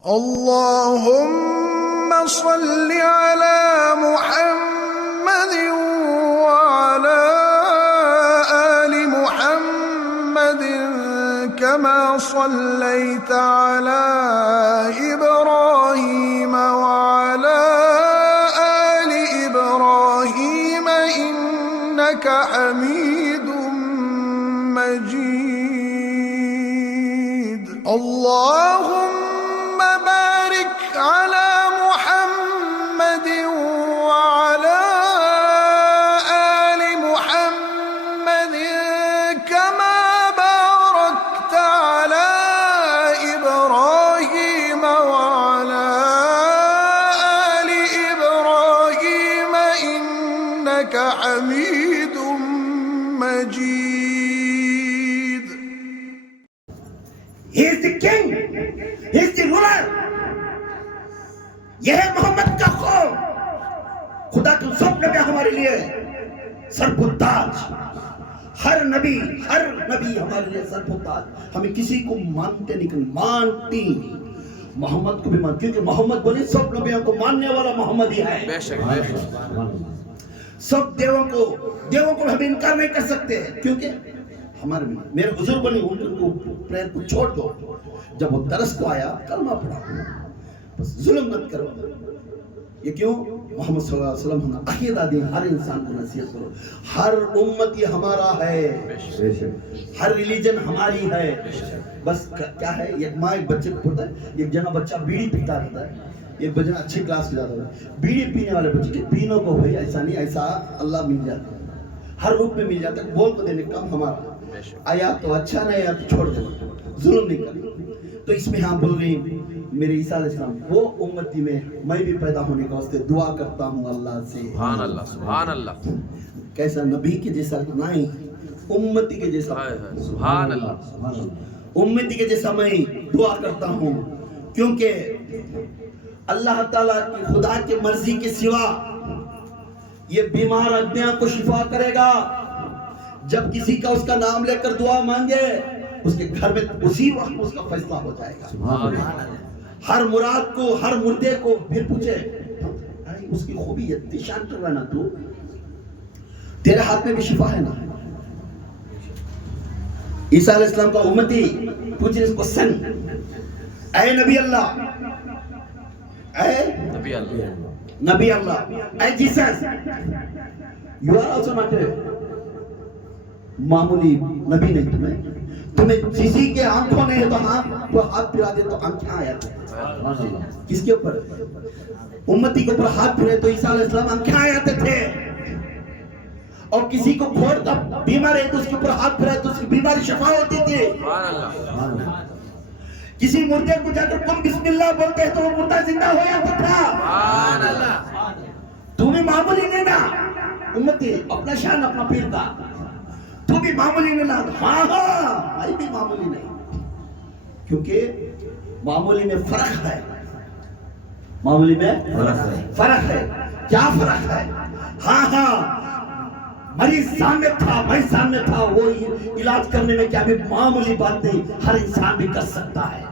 اللهم صل على محمد وعلى آل محمد كما صليت على إبراهيم وعلى آل إبراهيم إنك حميد مجيد. اللهم بارك على محمد وعلى آل محمد كما باركت على إبراهيم وعلى آل إبراهيم إنك حميد مجيد. He is the king. He is the ruler. یہ ہے محمد کا خوف. خدا کے سب نبی ہمارے لیے سرپرتاج. ہر نبی ہمارے لیے سرپرتاج. ہمیں کسی کو مانتے نہیں، مانتی محمد کو بھی مان، کیونکہ محمد بولے سب نبیوں کو ماننے والا محمد ہی ہے. سب دیووں کو ہم انکار نہیں کر سکتے، کیونکہ ہمارے میرے بزرگ بنے ان کو پریر کو چھوڑ دو. جب وہ درس کو آیا کلمہ پڑھا، بس ظلم مت کرو. یہ کیوں؟ محمد صلی اللہ علیہ وسلم ہمیں عقیدہ دی، ہر انسان کو نصیحت کرو. ہر امت یہ ہمارا ہے، ہر ریلیجن ہماری ہے. بس کیا ہے، ایک ماں ایک بچے کو پڑھتا ہے، ایک جنا بچہ بیڑی پیتا رہتا ہے، ایک بچہ اچھی کلاس میں جاتا ہے. بیڑی پینے والے بچے کے پینوں کو بھائی ایسا نہیں، ایسا اللہ مل جاتا ہے، ہر روپ میں مل جاتا ہے. بول کو دینے کم ہمارا آیا تو اچھا نہیں آیا تو چھوڑ دینا، ظلم نہیں کرنا. تو اس میں ہاں بول رہی ہیں میرے عیسیٰ علیہ السلام وہ امتی میں بھی پیدا ہونے کا واسطے دعا کرتا ہوں اللہ سے. سبحان اللہ، سبحان اللہ. کیسا نبی کے جیسا نہیں، امتی کے جیسا. سبحان اللہ. امتی کے جیسا میں دعا کرتا ہوں، کیونکہ اللہ تعالیٰ کی خدا کی مرضی کے سوا یہ بیمار آدمیوں کو شفا کرے گا. جب کسی کا اس کا نام لے کر دعا مانگے اس کے گھر میں اسی وقت اس کا فیصلہ ہو جائے گا. ہر مراد کو، ہر مردے کو پھر پوچھے اس کی خوبی ہے، دیشان کر رہا نا تو تیرے ہاتھ میں بھی شفا ہے نا. عیسیٰ علیہ السلام کا امتی پوچھے اس کو سن، اے نبی اللہ، اے نبی اللہ، اے Jesus, you are also not a معمولی نبی نہیں. تمہیں کسی کے آنکھوں نہیں ہے تو ہاتھ پھرا دے تو آنکھیں آ جاتی. کس کے اوپر؟ امتی کے اوپر ہاتھ پھرے تو عیسیٰ علیہ السلام آنکھیں آ جاتے تھے. اور کسی کو کھوڑتا بیمار ہے تو اس کے اوپر ہاتھ پھرا تو اس کی بیماری شفا ہوتی تھی. کسی مردے کو جا کر تم بسم اللہ بولتے ہیں تو وہ مردہ زندہ ہو جاتا تھا. تمہیں معمولی نہیں نا امتی، اپنا شان اپنا پیر کا. تو بھی معمولی نہیں نا، ہاں میں بھی معمولی نہیں، کیونکہ معمولی میں فرق ہے. معمولی میں فرق ہے. کیا فرق ہے؟ ہاں مریض سامنے تھا، میں سامنے تھا، وہ علاج کرنے میں کیا بھی معمولی بات نہیں، ہر انسان بھی کر سکتا ہے.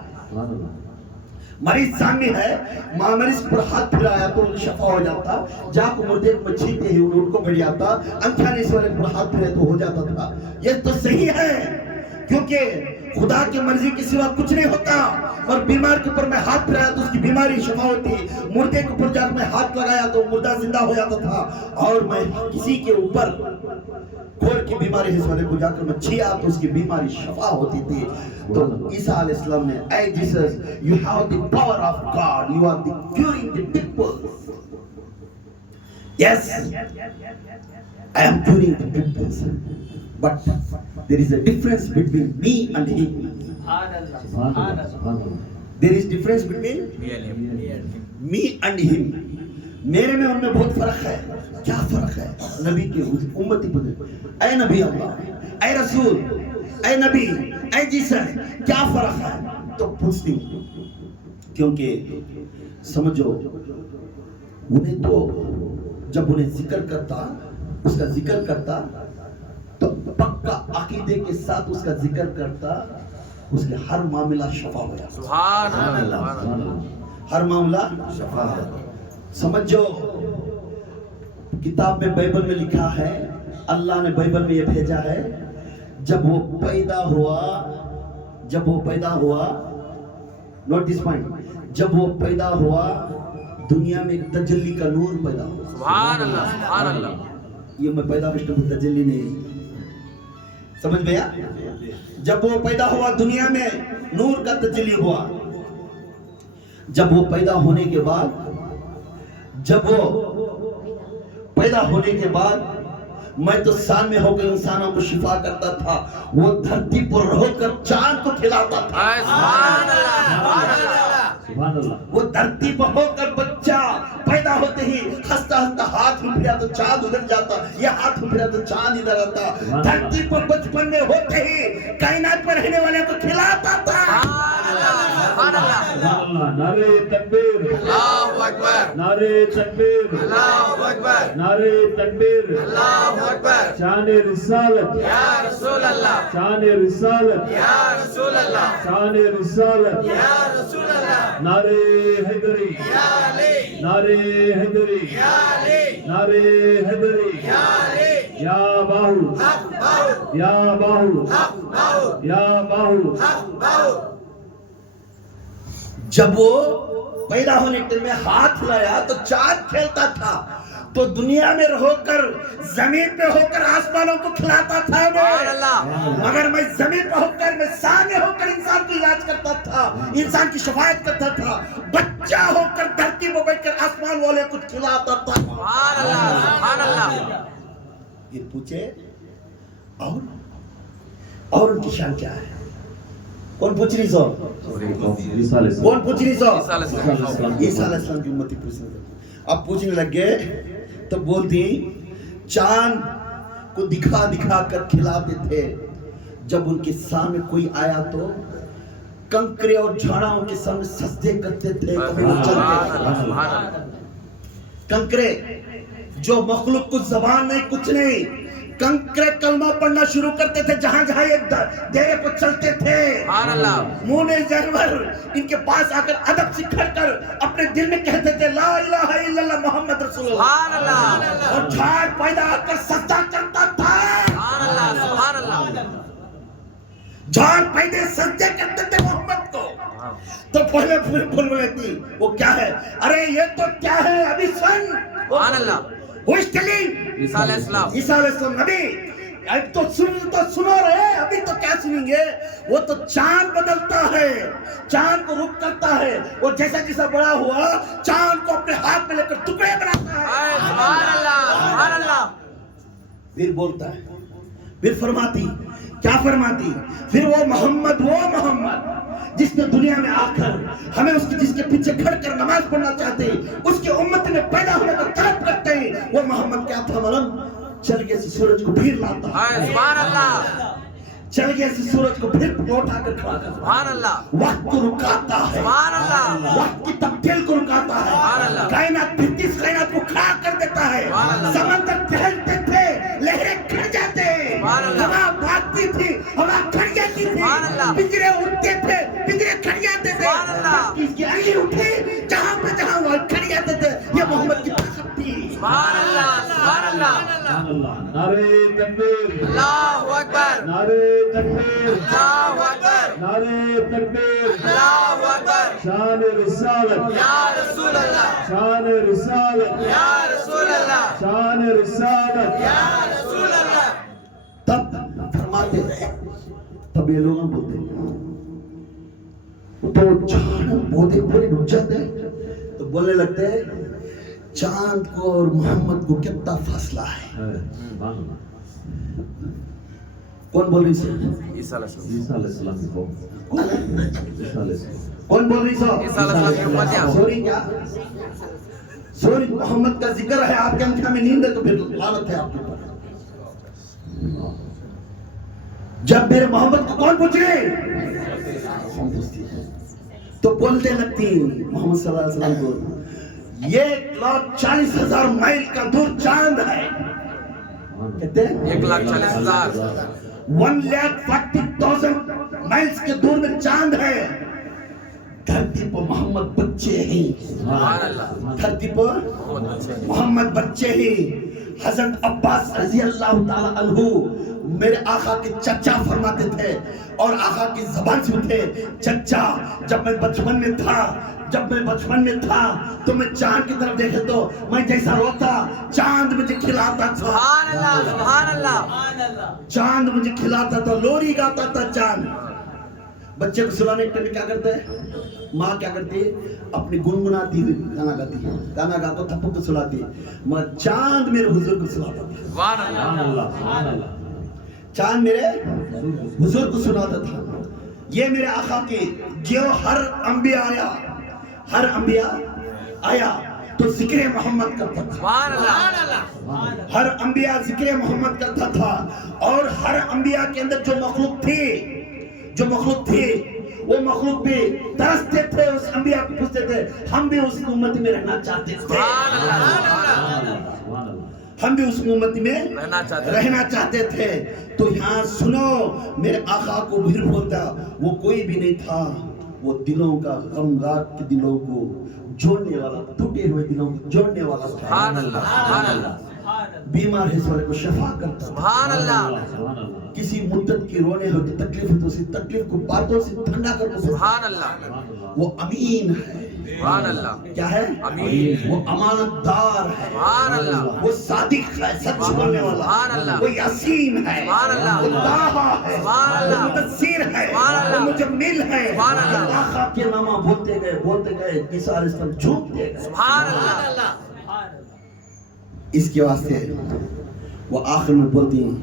مریض سامنے ہے، مریض پر ہاتھ پھرایا تو ان شفا ہو جاتا. جا کو مردے کو چھیتے ہی ان کو بڑھ جاتا. انکھانے سے والے پر ہاتھ پھرے تو ہو جاتا تھا. یہ تو صحیح ہے، کیونکہ خدا کی مرضی کے سوا کچھ نہیں ہوتا. اور بیمار کے اوپر میں ہاتھ پھرایا تو اس کی بیماری شفا ہوتی. مردے کے اوپر جا کر میں ہاتھ لگایا تو مردہ زندہ ہو جاتا تھا. اور میں کسی کے اوپر کھوڑ کی بیماری ہے والے کو جا کر میں چھیا تو اس کی بیماری شفا ہوتی تھی. تو عیسیٰ علیہ السلام نے اے Jesus you have the power of God, you are the curing the people. Yes, I am curing the people, but there is a difference between me and him. There is difference between me and him. میرے میں ان میں بہت فرق ہے. کیا فرق ہے؟ نبی کی امتی پر اے نبی اللہ، اے رسول، اے نبی، اے جیسس، کیا فرق ہے؟ تو پوچھتی ہوں، کیونکہ سمجھو انہیں تو جب انہیں ذکر کرتا، اس کا ذکر کرتا تو پکا عقیدے کے ساتھ اس کا ذکر کرتا، اس کے ہر معاملہ شفا ہو جاتا. سبحان اللہ. ہر معاملہ شفاعت. سمجھو کتاب میں بائبل میں لکھا ہے, اللہ نے بائبل میں یہ بھیجا ہے, جب وہ پیدا ہوا نوٹس پوائنٹ, جب وہ پیدا ہوا دنیا میں ایک تجلی کا نور پیدا ہوا. سبحان اللہ سبحان اللہ. یہ میں پیدا مشتہ تجلی نہیں, سمجھ گیا؟ جب وہ پیدا ہوا دنیا میں نور کا تجلی ہوا. جب وہ پیدا ہونے کے بعد میں تو سان میں ہو کر انسانوں کو شفا کرتا تھا, وہ دھرتی پر رہ کر چاند کو کھلاتا تھا. سبحان اللہ سبحان اللہ. وہ دھرتی پر ہو کر بچہ پیدا ہوتے ہی ہنستا ہنستا ہاتھ میں پھرا تو چاند ادھر جاتا, یہ ہاتھ میں پھرا تو چاند ادھر آتا. دھرتی پر بچپن میں ہوتے ہی کائنات پر رہنے والے کو کھلاتا تھا. سبحان اللہ. نعرے تکبیر, اللہ اکبر. نعرے تکبیر, اللہ اکبر. نعرے تکبیر. اللہ اکبر. شان رسالت, یا رسول اللہ. شان رسالت, یا رسول اللہ. شان رسالت. یا رسول اللہ. نعرے حیدری, یا علی. نعرے حیدری, یا علی. نعرے حیدری. یا علی. یا باہو, حق باہو. یا باہو, حق باہو. یا باہو. حق باہو. جب وہ پیدا ہونے کے میں ہاتھ لایا تو چاند کھیلتا تھا, تو دنیا میں رہ کر زمین پہ ہو کر آسمانوں کو کھلاتا تھا سبحان اللہ. مگر میں زمین پہ ہو کر, میں سامنے ہو کر انسان کو علاج کرتا تھا, انسان کی شفاعت کرتا تھا. بچہ ہو کر دھرتی میں بیٹھ کر آسمان والے کو کھلاتا تھا. سبحان اللہ سبحان اللہ. یہ پوچھے اور ان کی شان کیا ہے؟ کون پوچھ رہی سو؟ کون پوچھ رہی سو؟ عیسیٰ علیہ السلام. عیسیٰ علیہ السلام کی امتی پوچھنے لگے. اب پوچھنے لگ گئے تو بولتی چاند کو دکھا دکھا کر کھلاتے تھے, جب ان کے سامنے کوئی آیا تو کنکرے اور جھاڑوں کے سامنے سجدے کرتے تھے. سبحان اللہ. کنکرے جو مخلوق کو زبان نہیں کچھ نہیں, کنکرے کلمہ پڑھنا شروع کرتے تھے جہاں جہاں یہ ڈیرے پر چلتے تھے. سبحان اللہ. مونے جانور ان کے پاس آ کر ادب سے کھڑ کر اپنے دل میں کہتے تھے لا الہ الا اللہ محمد رسول اللہ. سبحان اللہ. اور جھاڑ پیدا کر سجدہ کرتا تھا. سبحان اللہ سبحان اللہ. جھاڑ پیدے سجدے کرتے تھے محمد کو. تو پہلے بول تھی وہ کیا ہے؟ ارے یہ تو کیا ہے ابھی سن. سبحان اللہ. عیسیٰ علیہ السلام. عیسیٰ علیہ السلام نبی. اب تو سنو رہے, ابھی تو کیا سنیں گے؟ وہ تو چاند بدلتا ہے, چاند کو رخ کرتا ہے, وہ جیسا جیسا بڑا ہوا چاند کو اپنے ہاتھ میں لے کر ٹکڑے بناتا ہے. سبحان اللہ سبحان اللہ. پھر بولتا ہے, پھر فرماتی, کیا فرماتی؟ پھر وہ محمد جس نے دنیا میں آ کر ہمیں جس کے پیچھے کھڑ کر نماز پڑھنا چاہتے ہیں, اس کی امت میں پیدا ہونے کا طلب کرتے ہیں, وہ محمد کیا تھا معلوم؟ چل گئے سے سورج کو پھر لاتا ہے. سبحان اللہ. چل گئے سے سورج کو پھر اٹھا کر کھڑا کرتا ہے. سبحان اللہ. وقت کو رکاتا ہے, سبحان اللہ. وقت کی تبدیل کو رکاتا سبحان ہے. اللہ. کائنات پھرتی اس کائنات کو کھڑا کر دیتا ہے. سبحان اللہ. سمندر ٹہلتے تھے, لہریں کھڑ جاتے, سبحان اللہ. ہوا بھاگتی تھی, ہوا کھڑ جاتی تھی, سبحان اللہ. پنجرے اٹھتے تھے, پنجرے کھڑ جاتے تھے. سبحان اللہ. اس کی انگلی اٹھی, جہاں پہ جہاں وہ کھڑ جاتے تھے. یہ محمد کی طاقت تھی. سبحان اللہ سبحان اللہ. نعرے تکبیر, اللہ اکبر. نعرے تکبیر, اللہ اکبر. نعرے تکبیر. اللہ اکبر. شان رسالت, یا رسول اللہ. شان رسالت, یا رسول اللہ. شان رسالت. یا رسول اللہ. تب فرماتے ہیں, تب یہ لوگ بولتے ہیں تو چاند پودے پورے رک جاتے ہیں, تو بولنے لگتے ہیں چاند کو اور محمد کو کتنا فاصلہ ہے. کون بول رہی سو؟ عیسیٰ علیہ السلام. عیسیٰ علیہ السلام کی قوم. عیسیٰ علیہ السلام. کون بول رہی سو؟ عیسیٰ علیہ السلام کی امتیاں. سوری کیا؟ سوری محمد کا ذکر ہے, آپ کے آنکھوں میں نیند ہے تو پھر لعنت ہے آپ کے اوپر. جب میرے محمد کو کون پوچھ رہے تو بولتے لگتی محمد صلی اللہ علیہ وسلم کو, 1,40,000 مائل کا دور چاند ہے. کہتے ہیں 1,40,000. 1,40,000 مائلز کے دور میں چاند ہے. دھرتی پر محمد بچے ہیں، سبحان اللہ دھرتی پر محمد بچے ہی۔ حضرت عباس رضی اللہ تعالی عنہ میرے آقا کے چچا فرماتے تھے، اور آقا کی زبان سے تھے، چچا جب میں بچپن میں تھا تو میں چاند کی طرف دیکھے تو میں جیسا روتا چاند مجھے کھلاتا تھا، سبحان اللہ سبحان اللہ چاند مجھے کھلاتا تھا، لوری گاتا تھا چاند۔ بچے کو سلانے کے ٹائم کیا کرتے ہیں؟ ماں کیا کرتی ہے؟ اپنی گنگناتی ہوئی گانا گاتی ہے، گانا گا تو تھپک کو سلاتی ہے، مگر چاند میرے حضور کو سلاتا تھا، سبحان اللہ چاند میرے حضور کو سناتا تھا۔ یہ میرے آقا کی جو ہر انبیاء آیا تو ذکر محمد کرتا تھا، سبحان اللہ ہر انبیاء ذکر محمد کرتا تھا، اور ہر انبیاء کے اندر جو مخلوق تھی وہ مخلوق بھی ترستے تھے، اس انبیاء کو پوچھتے تھے ہم بھی اس امت میں رہنا چاہتے تھے، ہم بھی اس امت میں رہنا چاہتے تھے۔ تو یہاں سنو، میرے آقا کو بھیر بولتا، وہ کوئی بھی نہیں تھا، وہ دلوں کا غمگار کے دلوں کو جوڑنے والا، ٹوٹے ہوئے دلوں کو جوڑنے والا تھا، سبحان اللہ سبحان اللہ بیمار ہے سارے کو شفا کرتا تھا، سبحان اللہ کسی مدت کی رونے ہوتی تکلیف ہے تو اسی تکلیف کو باتوں سے ٹھنڈا کر دو۔ سبحان اللہ وہ امین ہے، سبحان اللہ کیا ہے؟ امین، وہ امانت دار ہے، سبحان اللہ وہ صادق ہے، سچ بولنے سبحان والا، اللہ وہ یاسین ہے، سبحان اللہ وہ طٰہٰ ہے، سبحان اللہ وہ مدثر ہے، سبحان اللہ وہ مجمل ہے۔ سبحان اللہ آقا کے نامہ بولتے گئے عیسیٰ علیہ السلام جھومتے گئے۔ سبحان اللہ اس کے واسطے وہ آخر میں بولتی ہیں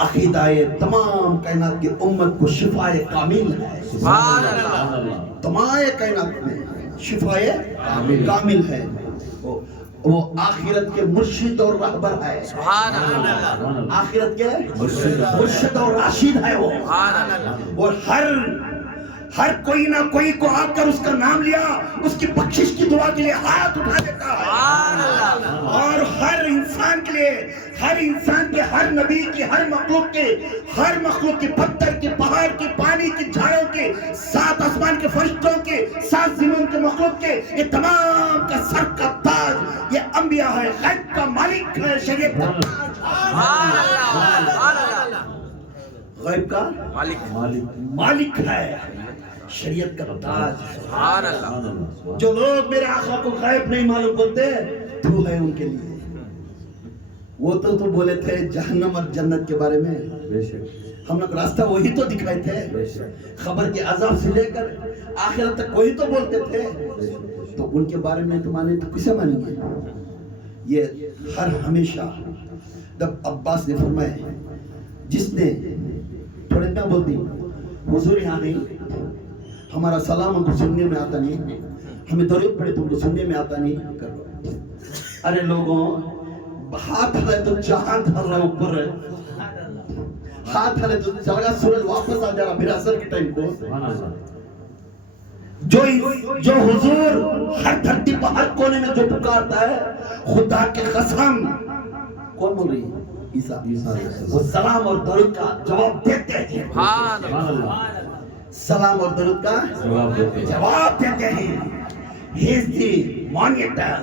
عقیدہ تمام کائنات کی امت کو شفاء کامل ہے، سبحان اللہ تمام کائنات میں شفاء کامل ہے، وہ آخرت کے مرشد اور رہبر ہے، سبحان اللہ آخرت کے مرشد اور راشد ہے وہ، سبحان اللہ اور ہر کوئی نہ کوئی کو آ کر اس کا نام لیا، اس کی بخشش کی دعا کے لیے ہاتھ اٹھا دیتا ہے، سبحان اللہ اور ہر انسان کے لیے، ہر انسان کے، ہر نبی کی، ہر مخلوق کے، پتھر کے، پہاڑ کے، پانی کے، جھاڑوں کے، 7 آسمان کے فرشتوں کے، 7 زمین کے مخلوق کے، یہ تمام کا سر کا تاج یہ انبیاء ہے، غیب کا مالک ہے، شریعت کا تاج، سبحان اللہ سبحان اللہ غیب کا مالک ہے، شریعت کا تاج۔ سبحان اللہ جو لوگ میرے آقا کو غیب نہیں معلوم کرتے تو ہے ان کے لیے، وہ تو بولے تھے جہنم اور جنت کے بارے میں، ہم لوگ راستہ وہی تو دکھائے تھے، خبر کے عذاب سے لے کر آخرت تک وہی تو بولتے تھے، تو ان کے بارے میں تو مانے تو کسے مانیں گے؟ یہ ہر ہمیشہ جب عباس نے فرمایا جس نے تھوڑے نہ بولتی حضور یہاں نہیں، ہمارا سلام ہم کو سننے میں آتا نہیں، ہمیں درود پڑے تم کو سننے میں آتا نہیں، کرو۔ ارے لوگوں ہاتھ ہلے تو چاند ہل رہا اوپر ہے، ہاتھ ہلے تو چلا سورج واپس آ جا رہا میرا اثر کے ٹائم کو، جو حضور ہر دھرتی پر ہر کونے میں جو پکارتا ہے، خدا کے قسم کون بول رہی ہے؟ عیسیٰ، وہ سلام اور درود کا جواب دیتے ہیں، سبحان اللہ سلام اور درود کا جواب دیتے ہیں۔ He is the monitor,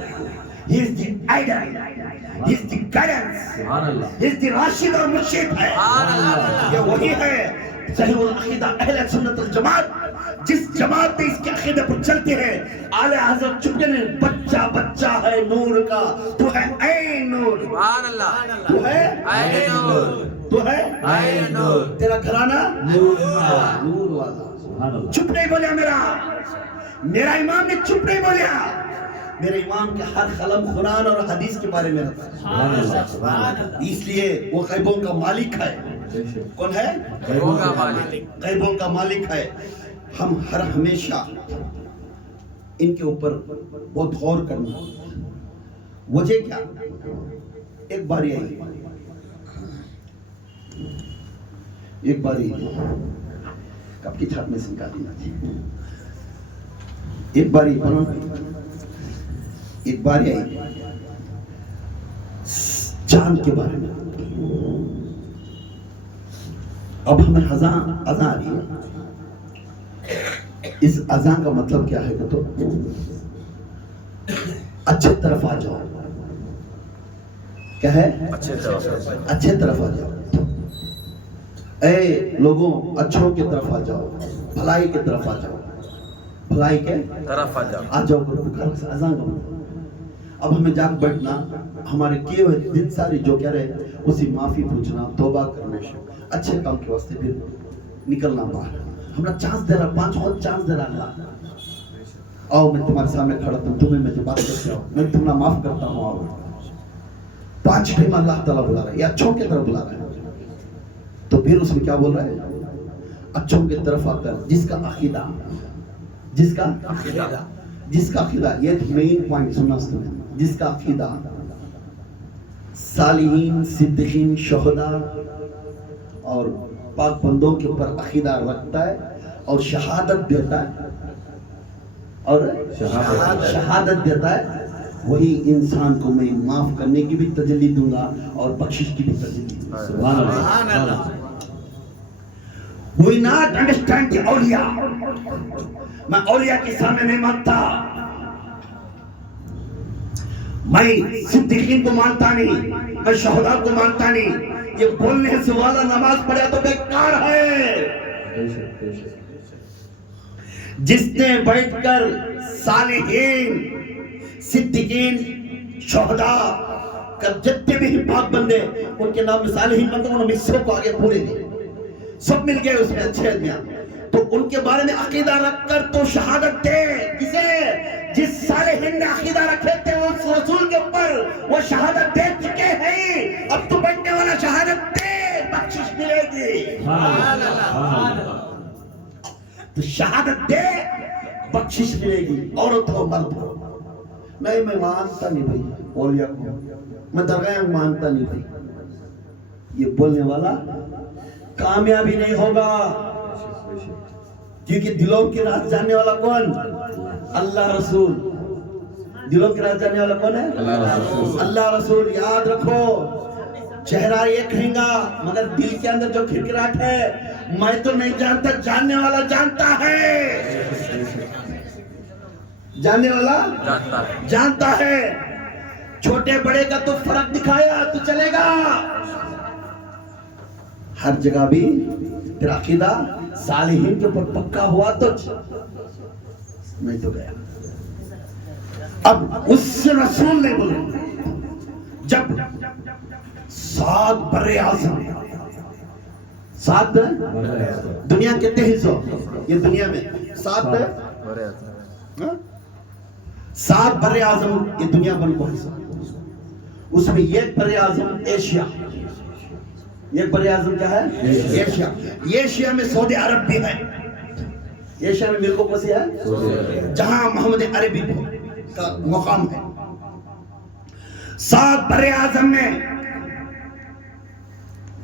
he is the idol, he is the guidance, he is the Rashid اور مرشد ہے، یہ وہی ہے صحیح العقیدہ اہل سنت الجماعت، جس جماعت نے اس کے عقیدے پر چلتے ہیں۔ اعلی حضرت چپکے نے بچہ ہے نور کا، تو ہے عین نور، سبحان اللہ تو ہے عین نور، تو ہے عین نور، تیرا گھرانہ نور والا، چپ نہیں بولیا میرا امام نے چپ نہیں بولیا، میرے امام کے ہر قلم قرآن اور حدیث کے بارے میں رہتا ہے، اس لیے وہ غیبوں کا مالک ہے۔ کون ہے؟ غیبوں کا مالک، غیبوں کا مالک ہے۔ ہم ہر ہمیشہ ان کے اوپر بہت غور کرنا۔ وجہ کیا؟ ایک باری آئی کب کی چھت میں سے نکال دینا تھی، ایک باری آئی چاند کے بارے میں، اب ہمیں اذان آ رہی ہے، اس اذان کا مطلب کیا ہے کہ تو اچھے طرف آ جاؤ. کیا ہے؟ اچھے طرف آ جاؤ. اے لوگوں اچھوں کی طرف آ جاؤ, بھلائی کی طرف آ جاؤ, بھلائی کے طرف آ جاؤ کرو. اذان کا مطلب اب ہمیں جاگ بیٹھنا, ہمارے کیے ہوئے دن ساری جو کہہ رہے اسی معافی پوچھنا, توبہ کرنے, اچھے کام کے واسطے پھر نکلنا باہر. ہمارا چانس دے رہا, 5 اور چانس دے رہا اللہ. آؤ میں تمہارے سامنے کھڑا ہوں, تمہیں میں جو بات کرتے ہوں میں تمہیں معاف کرتا ہوں. آؤ 5 ٹائم اللہ تعالیٰ بلا رہا ہے, یا اچھوں کی طرف بلا رہا ہے. تو پھر اس میں کیا بول رہا ہے؟ اچھوں کی طرف آ کر جس کا عقیدہ, جس کا عقیدہ, یہ مین پوائنٹ سننا سنیں. جس کا عقیدہ صالحین, صدیقین, شہداء اور پاک بندوں کے اوپر عقیدہ رکھتا ہے اور شہادت دیتا ہے, اور شہادت دیتا ہے, وہی انسان کو میں معاف کرنے کی بھی تجلی دوں گا اور بخشش کی بھی تجلی دوں گا. سبحان اللہ. We not understand the اولیاء. میں اولیاء کے سامنے نہیں مانتا, میں صدیقین کو مانتا نہیں, میں شہداء کو مانتا نہیں. یہ بولنے سے والا نماز پڑھا تو بیکار ہے. جس نے بیٹھ کر صالحین, صدیقین, شہداء کا جتنے بھی پاک بندے ان کے نام میں صالحین بندے, انہوں نے سب کو آگے پورے دے, سب مل گئے اس میں اچھے آدمیاں, تو ان کے بارے میں عقیدہ رکھ کر تو شہادت دے. کسے؟ جس صالحین نے عقیدہ رکھے تھے اس رسول کے اوپر, وہ شہادت دے چکے ہیں. اب تو بیٹھنے والا شہادت دے, بخشش ملے گی. تو شہادت دے, بخشش ملے گی. عورت ہو مرد ہو. نہیں میں مانتا نہیں بھائی اولیاء کو, میں درگاہ مانتا نہیں بھائی, یہ بولنے والا کامیابی نہیں ہوگا. کیونکہ دلوں کی راز جاننے والا کون؟ اللہ رسول. دلوں کی راز جاننے والا کون ہے؟ اللہ رسول. یاد رکھو, چہرہ یہ کہیں گا مگر دل کے اندر جو کھرکھراہٹ ہے میں تو نہیں جانتا, جاننے والا جانتا ہے. جاننے والا جانتا ہے. چھوٹے بڑے کا تو فرق دکھایا تو چلے گا. ہر جگہ بھی تیرا عقیدہ صالحین کے اوپر پکا ہوا تو نہیں تو گیا. اب اس رسول نے بولے جب 7 برے اعظم, 7 دنیا کے 2300, یہ دنیا میں 7 برے اعظم یہ دنیا بن کو ہے. اس میں ایک برے اعظم ایشیا. ایک برے اعظم کیا ہے؟ ایشیا. ایشیا میں سعودی عرب بھی ہے. ایشیا میں ملکوں میں سے ہے جہاں محمد عربی کا مقام ہے. 7 برے اعظم میں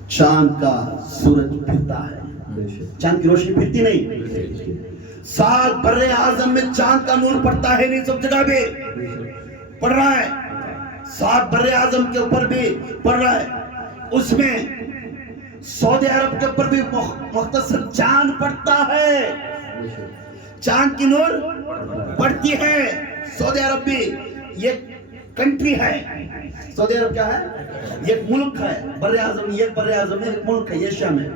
چاند کا سورج پھرتا ہے, چاند کی روشنی پھرتی نہیں. 7 برے اعظم میں چاند کا نور پڑتا ہے نہیں, سب جگہ بھی پڑ رہا ہے. 7 برے اعظم کے اوپر بھی پڑ رہا ہے. اس میں سعودی عرب کے اوپر بھی مختصر چاند پڑتا ہے, چاند کی نور پڑتی ہے. سعودی عرب بھی یہ کنٹری ہے. سعودی عرب کیا ہے؟ یہ ملک ہے. بر اعظم, یہ بر اعظم میں ایک ملک ہے ایشیا میں.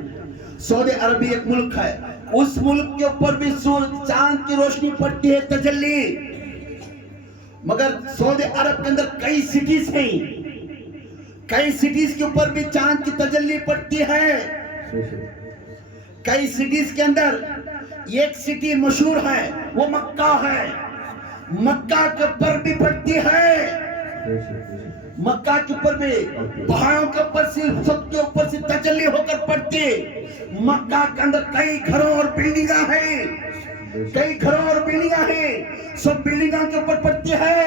سعودی عرب بھی ایک ملک ہے. اس ملک کے اوپر بھی چاند کی روشنی پڑتی ہے, تجلی. مگر سعودی عرب کے اندر کئی سٹیز ہیں, کئی سٹیز کے اوپر بھی چاند کی تجلی پڑتی ہے. کئی سٹیز کے اندر ایک سٹی مشہور ہے وہ مکہ ہے. مکہ کے اوپر بھی پڑتی ہے. مکہ کے اوپر بھی پہاڑوں کے اوپر سے, سب کے اوپر سے تجلی ہو کر پڑتی. مکہ کے اندر کئی گھروں اور بلڈنگاں ہیں, کئی گھروں اور بلڈنگاں ہیں, سب بلڈنگوں کے اوپر پڑتی ہے.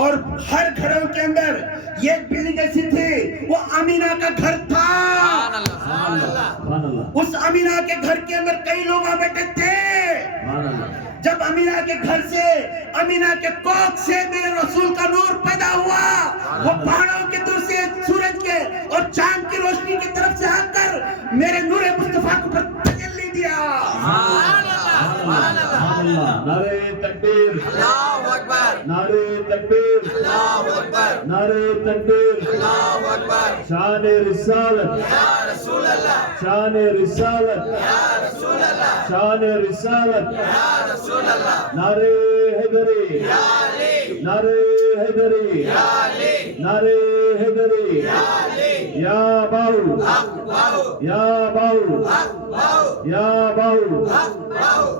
اور ہر گھروں کے اندر یہ بلڈنگ ایسی تھی, وہ امینہ کا گھر تھا. اس امینہ کے گھر کے اندر کئی لوگ بیٹھے تھے. جب امینہ کے گھر سے, امینہ کے کوکھ سے میرے رسول کا نور پیدا ہوا, وہ پہاڑوں کے دور سے سورج کے اور چاند کی روشنی کی طرف سے آ کر میرے نور مصطفیٰ کو تجلی دیا. اللہ نعرہ تکبیر اللہ اکبر نعرہ تکبیر اللہ اکبر نعرہ تکبیر اللہ اکبر شان رسالت یا رسول اللہ شان رسالت یا رسول اللہ شان رسالت یا رسول اللہ نعرہ حیدری یا علی نعرہ حیدری یا علی نعرہ حیدری یا علی یا باؤ حق باؤ یا باؤ حق باؤ یا باؤ حق باؤ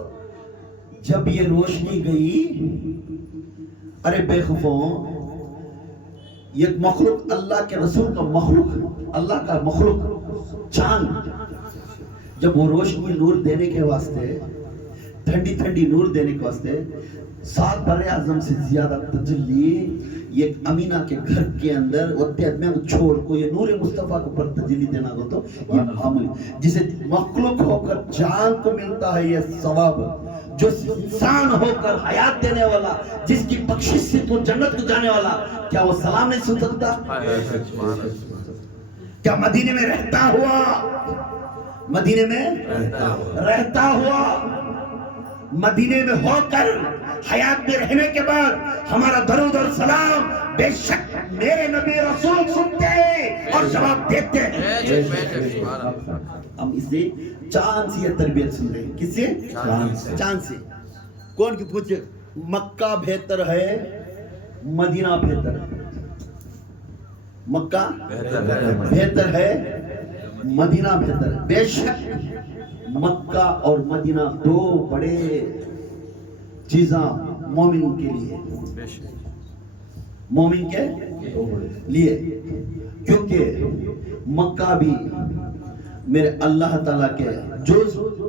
جب یہ روشنی گئی، ارے بے خفوں، یہ مخلوق اللہ کے رسول کا مخلوق، اللہ کا مخلوق چاند، جب وہ روشنی نور دینے کے واسطے، ٹھنڈی ٹھنڈی نور دینے کے واسطے 7 بر اعظم سے زیادہ تجلی یہ امینہ کے گھر کے اندر میں چھوڑ کو یہ نور مصطفیٰ کو پر تجلی دینا ہو تو یہ معمولی، جسے مخلوق ہو کر جان کو ملتا ہے یہ ثواب، جو انسان ہو کر حیات دینے والا، جس کی بخشش سے تو جنت کو جانے والا، کیا وہ سلام نہیں سن سکتا؟ کیا مدینے میں رہتا ہوا، مدینے میں رہتا ہوا، مدینے میں ہو کر حیات میں رہنے کے بعد ہمارا درود اور سلام بے شک میرے نبی رسول سنتے ہیں اور جواب دیتے ہیں۔ ہم اسے چاند سے یہ تربیت سن رہے ہیں، کس سے؟ چاند سے۔ کون کی پوچھے مکہ بہتر ہے مدینہ بہتر ہے؟ مکہ بہتر ہے مدینہ بہتر ہے؟ بے شک مکہ اور مدینہ دو بڑے چیزاں مومن کے لیے، مومن کے لیے، کیونکہ مکہ بھی میرے اللہ تعالیٰ کے جو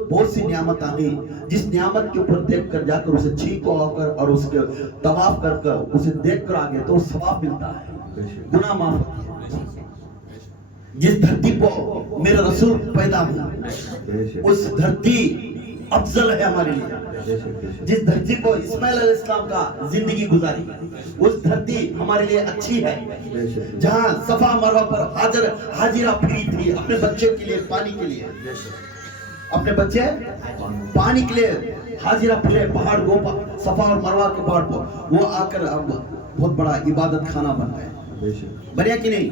بہت سی نعمت آئی، جس نعمت کے اوپر دیکھ کر جا کر اسے چھینکو آ کر اور اس کے طواف کر کر اسے دیکھ کر آگے تو ثواب ملتا ہے، گناہ معاف ہوتا ہے۔ جس دھرتی پر میرے رسول پیدا ہوا اس دھرتی افضل ہے ہمارے لیے، جس دھرتی کو اسماعیل علیہ السلام کا زندگی گزاری اس دھرتی ہمارے لیے اچھی ہے، جہاں صفا مروہ پر حاجرہ پھری تھی اپنے بچے کے لیے، پانی کے لیے، اپنے بچے پانی کے لیے حاجرہ پھرے پہاڑ کو، صفا اور مروہ کے پہاڑ پر، وہ آ کر اب بہت بڑا عبادت خانہ بن گیا، بنیا کہ نہیں؟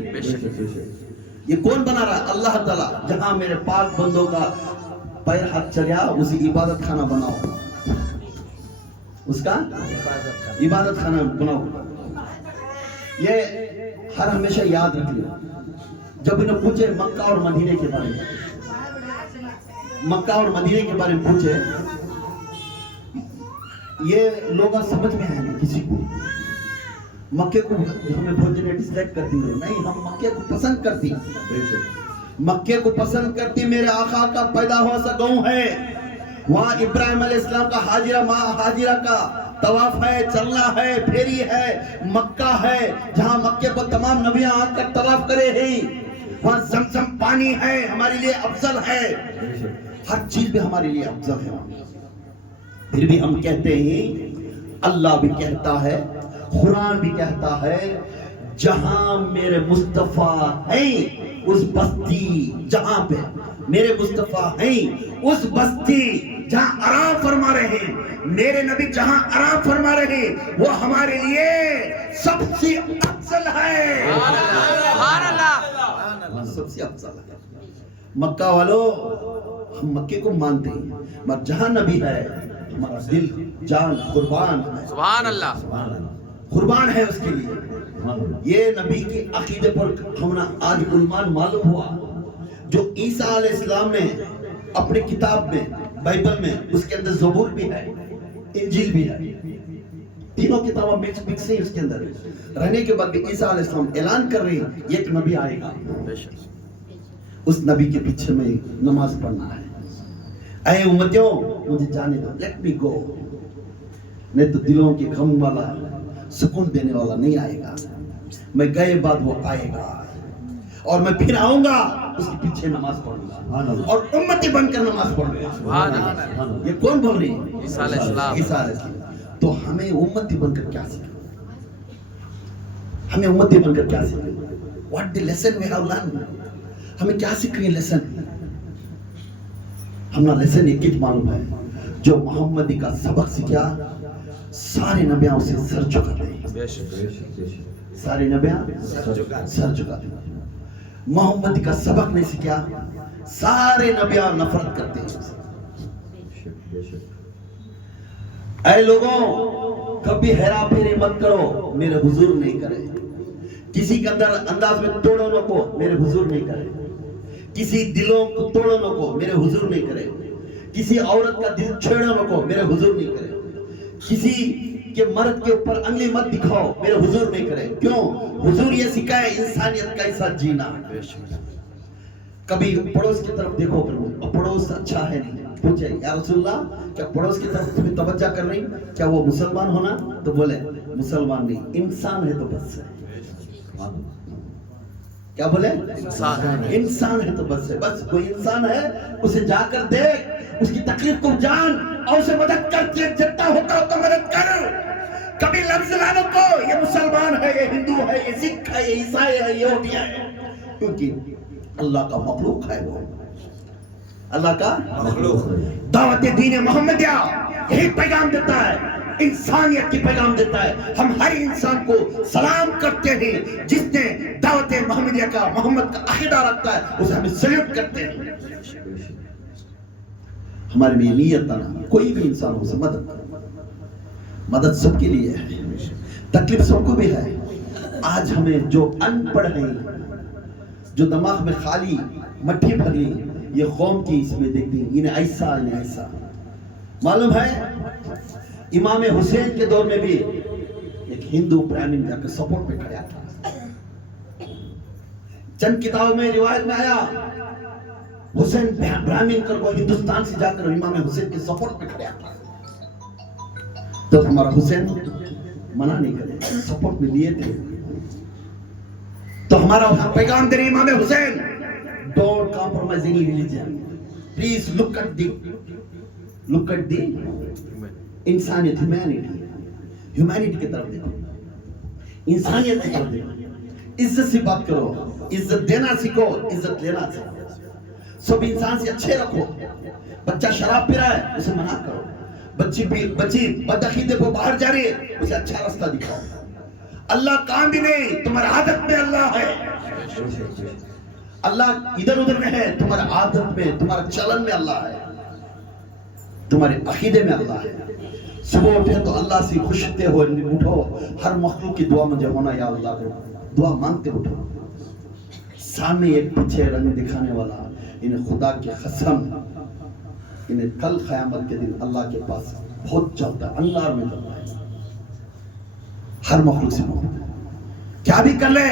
یہ کون بنا رہا ہے؟ اللہ تعالیٰ۔ جہاں میرے پاک بندوں کا پیر ہاتھ چلیا اسی عبادت خانہ بناؤ، اس کا عبادت خانہ بناؤ۔ یہ ہر ہمیشہ یاد رکھ لیا، جب انہیں پوچھے مکہ اور مدینے کے بارے میں، مکہ اور مدینے کے بارے میں پوچھے، یہ لوگ سمجھ میں آئے کسی کو مکے کو ہمیں بہت جگہ ڈس لائک کرتی ہے، نہیں، ہم مکے کو پسند کرتی، مکے کو پسند کرتی۔ میرے آقا کا پیدا ہوا سا گاؤں ہے، وہاں ابراہیم علیہ السلام کا حاجرہ کا طواف ہے، چلنا ہے، پھیری ہے، مکہ ہے جہاں مکے پر تمام نبیاں آ کر طواف کرے ہیں، وہاں زمزم پانی ہے، ہمارے لیے افضل ہے، ہر چیز بھی ہمارے لیے افضل ہے۔ پھر بھی ہم کہتے ہیں، اللہ بھی کہتا ہے، قرآن بھی کہتا ہے، جہاں میرے مصطفیٰ ہیں اس بستی، جہاں پہ میرے مصطفیٰ ہیں اس بستی جہاں آرام فرما رہے ہیں، میرے نبی جہاں آرام فرما رہے ہیں وہ ہمارے لیے سب سے افضل ہے، سبحان اللہ، سب سے افضل ہے۔ مکہ والوں، ہم مکے کو مانتے ہیں، مگر جہاں نبی ہے ہمارا دل جان قربان ہے، سبحان اللہ، قربان ہے اس کے لیے۔ یہ نبی کی عقیدے پر ہمنا آج علمان معلوم ہوا، جو عیسیٰ علیہ السلام نے اپنے کتاب میں، بائبل میں، اس کے اندر زبور بھی ہے، انجیل بھی ہے، تینوں کتابیں مکس ہیں اس کے اندر رہنے کے بعد بھی عیسیٰ علیہ السلام اعلان کر رہے ہیں ایک نبی آئے گا، اس نبی کے پیچھے میں نماز پڑھنا ہے۔ اے امتیوں مجھے جانے دو، لیٹ می گو، نہیں تو دلوں کے غم والا، سکون دینے والا نہیں آئے گا، میں گئے بعد وہ آئے گا اور میں پھر آؤں گا، اس کے پیچھے نماز پڑھوں گا اور امتی بن کر نماز پڑھوں گا۔ یہ کون بول رہی ہے؟ عیسیٰ علیہ السلام۔ عیسیٰ علیہ السلام۔ تو ہمیں امتی بن کر کیا سیکھیں؟ ہمیں امتی بن کر کیا سیکھیں؟ What the lesson we have learned؟ ہمیں کیا سیکھ رہی ہے لیسن؟ ہمارا لیسن ایک ہی معلوم ہے، جو محمدی کا سبق سیکھا سارے نبیاں اسے سر جھکاتے ہیں. سارے نبیاں سر جھکاتے ہیں. محمدی کا سبق نہیں سیکھا سارے نبیاں نفرت کرتے ہیں. اے لوگوں کبھی ہیرا پھیری مت کرو میرے حضور نہیں کرے. کسی کے اندر انداز میں توڑنے کو میرے حضور نہیں کرے. کسی دلوں کو توڑنے کو میرے حضور نہیں کرے. کسی عورت کا دل چھیڑنے کو میرے حضور نہیں کرے. کسی کے مرد کے اوپر انگلی مت دکھاؤ میرے حضور نہیں کرے. کیوں؟ حضور یہ سکھائے انسانیت کا ایسا جینا. کبھی پڑوس کی طرف دیکھو کرو پڑوس اچھا ہے نہیں پوچھے یا رسول اللہ کیا پڑوس کی طرف تمہیں توجہ کر رہی کیا وہ مسلمان ہونا؟ تو بولے مسلمان نہیں انسان ہے تو بس ہے. کیا بولے؟ انسان ہے تو بس ہے. بس کوئی انسان ہے اسے جا کر دیکھ اس کی تکلیف کو جان اور اسے مدد کر. جتنا ہوتا ہو تو مدد کر. کبھی لفظ لانو کو یہ مسلمان ہے یہ ہندو ہے یہ سکھ ہے یہ عیسائی ہے یہ یہودیہ ہے. کیونکہ اللہ کا مخلوق ہے. وہ اللہ کا مخلوق. دعوت دین محمدیہ یہی پیغام دیتا ہے انسانیت کی پیغام دیتا ہے. ہم ہر انسان کو سلام کرتے ہیں جس نے دعوت محمدیہ کا محمد کا عقیدہ رکھتا ہے اسے ہم سلیوٹ کرتے ہیں. ہمارے میں نیت نہ کوئی بھی انسان ہو مدد سب کے لیے ہے. تکلیف سب کو بھی ہے. آج ہمیں جو ان پڑھ ہیں جو دماغ میں خالی مٹھی بھر لی یہ قوم کی اس میں دیکھتی انہیں ایسا انہیں ایسا. معلوم ہے امام حسین کے دور میں بھی ایک ہندو برہمن جا کے سپورٹ پہ کھڑا تھا. چند کتابوں میں روایت میں آیا حسین برہمن کر کو ہندوستان سے جا کر امام حسین کے سپورٹ پہ کھڑا تھا. تو ہمارا حسین منع نہیں کرے سپورٹ میں لیے تھے. تو ہمارا پیغام دے رہے امام حسین don't compromise any religion. Please look at the انسانیت humanity کی طرف دیکھو. انسانیت کی طرف دیکھو. عزت سے بات کرو. عزت دینا سیکھو عزت لینا سیکھو. سب انسان سے اچھے رکھو. بچہ شراب پی رہا ہے اسے منع کرو. بچی بدعقیدے کو باہر جا رہی ہے اسے اچھا راستہ دکھاؤ. اللہ کام بھی نہیں تمہاری عادت میں اللہ ہے. اللہ ادھر ادھر میں ہے تمہاری عادت میں تمہارے چلن میں اللہ ہے. تمہارے عقیدے میں اللہ ہے. صبح اٹھے تو اللہ سے خوشتے ہو اٹھو. ہر مخلوق کی دعا مجھے ہونا یا اللہ دعا مانگتے اٹھو. سامنے ایک پیچھے رنگ دکھانے والا انہیں خدا کی قسم انہیں کل قیامت کے دن اللہ کے پاس بہت چلتا ہے. اللہ میں چلتا ہے. ہر مخلوق سے کیا بھی کر لے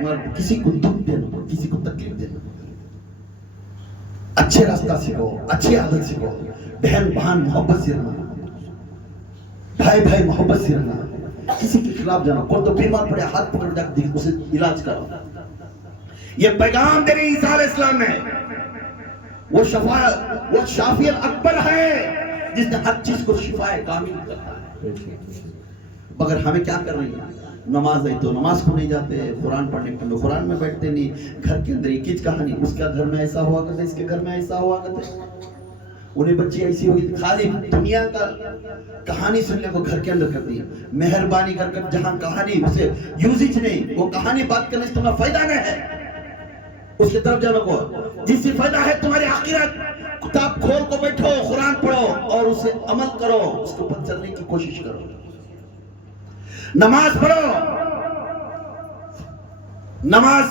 مگر کسی کو دکھ دینا کسی کو تکلیف دینا. اچھے راستہ سیکھو اچھی عادت سیکھو. بہن بہن محبت سے رہنا. بھائی بھائی محبت سے رہنا. کسی کے خلاف جانا. کوئی تو بیمار پڑے ہاتھ پکڑ جا کے اسے علاج کرو. یہ پیغام دے رہے عیسیٰ علیہ السلام نے. وہ شافی الاکبر ہے جس نے ہر چیز کو شفا کامل کرتا ہے. مگر ہمیں کیا کر رہی ہیں؟ نماز ہے تو نماز کو نہیں جاتے. قرآن پڑھنے کے لیے قرآن میں بیٹھتے نہیں. گھر کے اندر ایک ہی کہانی اس کا گھر میں ایسا ہوا کرتا اس کے گھر میں ایسا ہوا کرتا. انہیں بچی ایسی ہوئی تھی خالی دنیا کا کہانی سننے کو گھر کے اندر کرتی ہے. مہربانی کر کر جہاں کہانی اسے یوزج نہیں وہ کہانی بات کرنے سے تمہیں فائدہ نہیں ہے. اس کی طرف جانا کو جس سے فائدہ ہے تمہاری آخرت. کتاب کھول کو بیٹھو قرآن پڑھو اور اسے عمل کرو. اس کے اوپر چلنے کی کوشش کرو. نماز پڑھو. نماز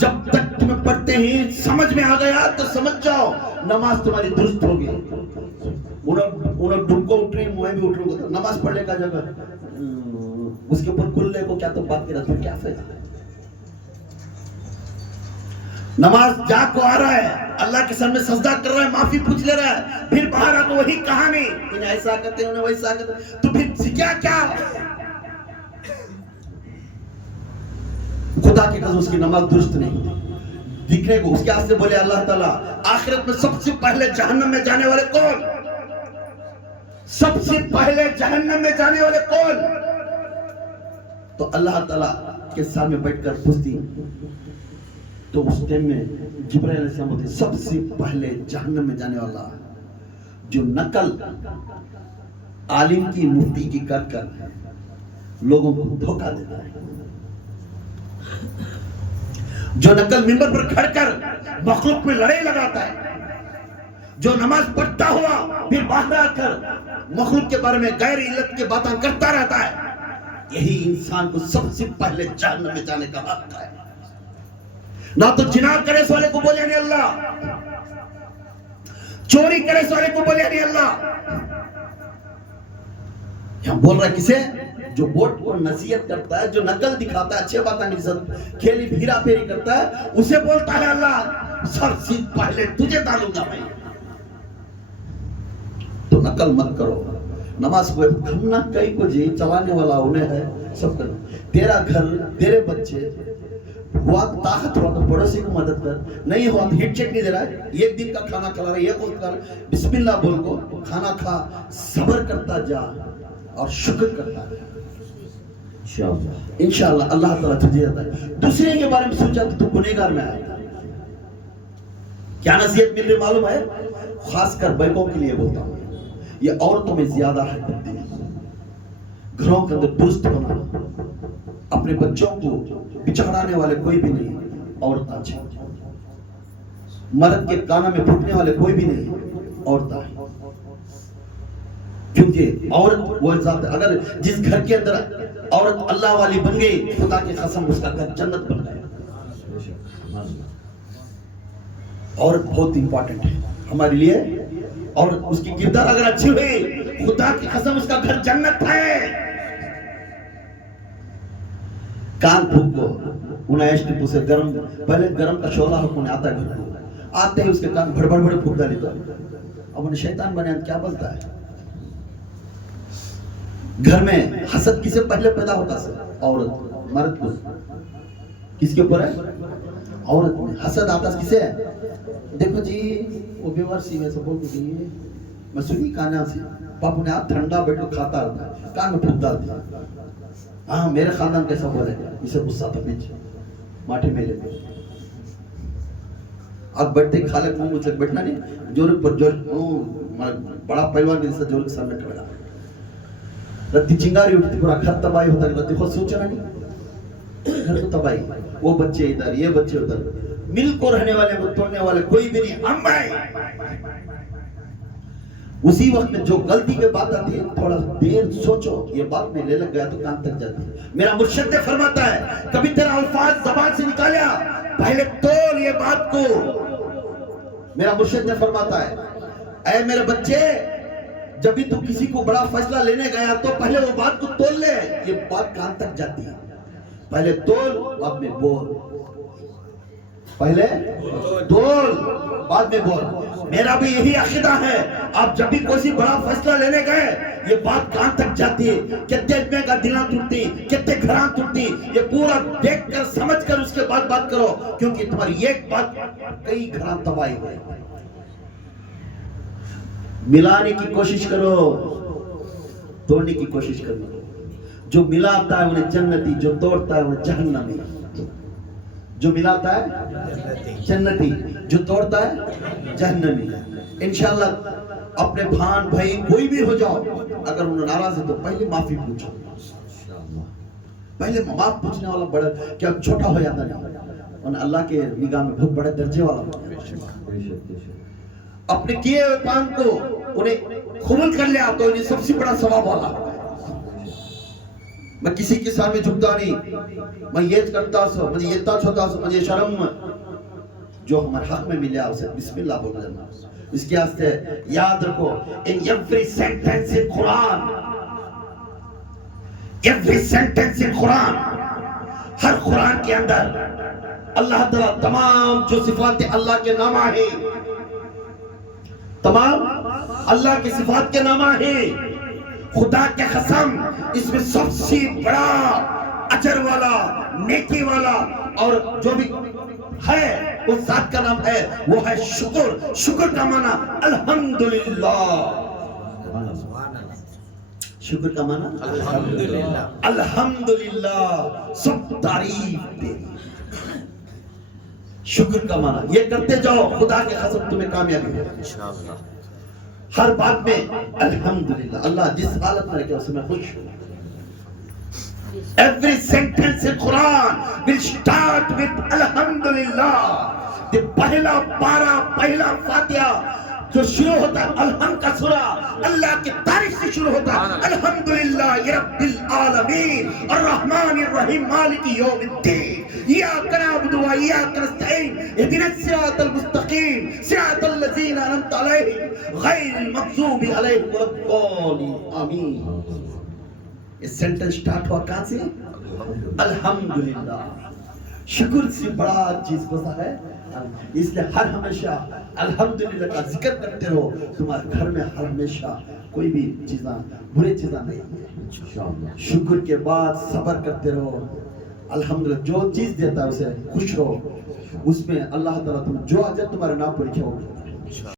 جب تک تمہیں پڑھتے ہی سمجھ میں آ گیا تو سمجھ جاؤ نماز تمہاری درست ہوگی. انہیں ڈھنکو اٹھ رہی میں بھی اٹھ رہا ہوں. نماز پڑھنے کا جگہ اس کے اوپر کھلنے کو کیا تو بات کرا تو کیا فائدہ. نماز جاگ کو آ رہا ہے اللہ کے سامنے سجدہ کر رہا ہے معافی پوچھ لے رہا ہے پھر باہر آ کو وہی کہانی انہیں ایسا کرتے انہیں ویسا کرتے تو پھر سیکھا کیا؟ خدا کی قسم اس کی نماز درست نہیں دکھنے کو. اس کے ہاتھ سے بولے اللہ تعالیٰ آخرت میں سب سے پہلے جہنم میں جانے والے کون؟ سب سے پہلے جہنم میں جانے والے کون؟ تو اللہ تعالیٰ کے سامنے بیٹھ کر پوچھتی تو اس ٹائم میں جبرائیل علیہ السلام ہوتے سب سے پہلے جہنم میں جانے والا جو نقل عالم کی مفتی کی کر کر لوگوں کو دھوکہ دیتا ہے، جو نقل منبر پر کھڑ کر مخلوق میں لڑائی لگاتا ہے، جو نماز پڑھتا ہوا پھر باہر آ کر مخلوق کے بارے میں غیر علت کی باتیں کرتا رہتا ہے، یہی انسان کو سب سے پہلے جہنم میں جانے کا حق ہے۔ نہ تو جناح کرے سوالے کو بولے نہیں اللہ، چوری کرے سوالے کو بولے نہیں اللہ، یہاں بول رہا ہے کسے؟ جو ووٹ کو نصیحت کرتا ہے، جو نقل دکھاتا ہے، اچھے باتیں میری ساتھ کھیلی بھیرا پھیری کرتا ہے، اسے بولتا ہے اللہ سب سے پہلے تجھے ڈالوں گا میں۔ تو نقل مت کرو، نماز کو کھمنا کئی کو جی چلانے والا انہیں ہے سب کرو، تیرا گھر تیرے بچے، ہوا طاقت ہوا تو پڑوسی کو مدد کر، نہیں ہوا تو ہٹ چیک نہیں دے رہا ہے، ایک دن کا کھانا کھلا رہا ہے، یہ بول کر بسم اللہ بول کو کھانا کھا، صبر کرتا جا اور شکر کرتا جا، انشاءاللہ اللہ تعالیٰ تجھے دیتا ہے۔ دوسرے کے بارے میں سوچا تو گنہگار میں آئے گا۔ کیا نصیحت مل رہی معلوم ہے؟ خاص کر بیکوں کے لیے بولتا ہوں، یہ عورتوں میں زیادہ ہے تبدیلی، گھروں کے اندر درست بنا، اپنے بچوں کو بچھڑانے والے کوئی بھی نہیں، عورتیں اچھی، مرد کے کانوں میں پھونکنے والے کوئی بھی نہیں، عورتیں ہیں، کیونکہ عورت وہ ذات ہے، اگر جس گھر کے اندر عورت اللہ والی بن گئی، خدا کی قسم اس کا گھر جنت بن گیا۔ عورت بہت امپورٹنٹ ہے ہمارے لیے، اور اس کی کردار اگر اچھی ہوئی، خدا کی قسم اس کا گھر جنت ہے۔ کان پھونک کو انہیں ٹپو سے گرم، پہلے گرم کا شعلہ حکم آتا ہے گھر کو، آتے ہی اس کے کان بھڑ بھڑ بھڑ پھونکتا لیتا، اب انہیں شیطان بنے کیا بنتا ہے؟ گھر میں حسد کسے پہلے پیدا ہوتا ہے؟ عورت، مرد کو کس کے اوپر ہے؟ عورت میں حسد آتا ہے کسے ہے؟ دیکھو جی وہ بیوار سی میں سے بول کے جی میں سنی کانا سے پاپو نے ہاتھ ٹھنڈا بیٹھو کھاتا رہتا ہے، کان میں پھونک ڈالتا ہے، ہاں میرے خاندان کیسا بولے، اسے غصہ تھا پیچھے ماٹھے میلے میں، اب بیٹھتے کھالے منہ مجھے بیٹھنا نہیں، جورک پر جورک بڑا پہلوان بھی جیسا جورک سامنے کھڑا، رتی چنگاری اٹھتی، پورا گھر تباہی ہوتا ہے، رتی خود سوچنا نہیں، گھر کو تباہی، وہ بچے ادھر یہ بچے ادھر، مل کو رہنے والے کو توڑنے والے کوئی بھی نہیں، ہم ہیں۔ اسی وقت میں جو غلطی کے بات آتی ہے تھوڑا دیر سوچو، یہ بات میں لے لگ گیا تو کان تک جاتی ہے۔ میرا مرشد فرماتا ہے کبھی تیرا الفاظ زبان سے نکالیا پہلے تول یہ بات کو، میرا مرشد فرماتا ہے اے میرے بچے جب بھی تو کسی کو بڑا فیصلہ لینے گیا تو پہلے وہ بات کو تول لے، یہ بات کان تک جاتی ہے، پہلے تول بعد میں بول، پہلے تول بعد میں بول۔ میرا بھی یہی عقیدہ ہے، آپ جب بھی کوئی بڑا فیصلہ لینے گئے یہ بات کان تک جاتی ہے، کتنے میں کا دلان ٹوٹتی، کتنے گھران ٹوٹتی، یہ پورا دیکھ کر سمجھ کر اس کے بعد بات کرو، کیونکہ تمہاری ایک بات کئی گھران تباہی ہوئے۔ ملانے کی کوشش کرو، توڑنے کی کوشش کرو، جو ملاتا ہے انہیں جنتی، جو توڑتا ہے انہیں جہنمی، جو ملاتا ہے جنتی، جو توڑتا ہے جہنمی۔ انشاءاللہ اپنے بھان بھائی کوئی بھی ہو جاؤ، اگر انہیں ناراض ہے تو پہلے معافی پوچھو، پہلے معاف پوچھنے والا بڑا کیا چھوٹا ہو جاتا نہیں، انہیں اللہ کے نگاہ میں بہت بڑے درجے والا ہوتا ہے۔ اپنے کیے ہوئے کام کو انہیں قبول کر لیا تو انہیں سب سے بڑا ثواب والا۔ میں کسی کے سامنے جھکتا نہیں، میں یہ کرتا سو، مجھے یہ تاچ ہوتا سو، مجھے شرم، جو ہمارے حق میں ملیا اسے بسم اللہ بولنا جانا۔ اس کے آستے یاد رکھو in every sentence in Quran، every sentence in Quran، ہر قرآن کے اندر اللہ تعالیٰ تمام جو صفات اللہ کے نامہ ہیں، تمام اللہ کے صفات کے نامہ ہیں، خدا کے قسم اس میں سب سے بڑا اجر والا، نیکی والا اور جو بھی ہے اس ذات کا نام ہے وہ ہے شکر۔ شکر کا معنی الحمدللہ، شکر کا معنی الحمدللہ، الحمدللہ سب تعریف تیری، شکر کا معنی یہ کرتے جاؤ، خدا کے قسم تمہیں کامیابی ہے۔ ہر بات میں الحمدللہ. اللہ جس حالت میں رکھے اس میں خوش ہوں. Every sentence in Quran will start with Alhamdulillah. The پہلا پارہ پہلا فاتحہ جو شروع ہوتا ہے الحمد کا سورہ اللہ کی تعریف سے شروع ہوتا ہے. الحمدللہ رب العالمین الرحمن الرحیم مالک یوم الدین ایاک نعبد و ایاک نستعین اهدنا الصراط المستقیم صراط الذین انعمت علیہم غیر المغضوب علیہم ولا الضالین. آمین. یہ سینٹنس سٹارٹ ہوا کہاں سے؟ الحمدللہ. شکر سے بڑا چیز گزا ہے. اس لئے ہر ہمیشہ الحمدللہ کا ذکر کرتے رہو. تمہارے گھر میں ہر ہمیشہ کوئی بھی چیزاں برے چیزاں نہیں ہے. شکر کے بعد صبر کرتے رہو. الحمدللہ جو چیز دیتا ہے اسے خوش رہو. اس میں اللہ تعالیٰ تم جو اجر تمہارے نام پر لکھے ہوگا.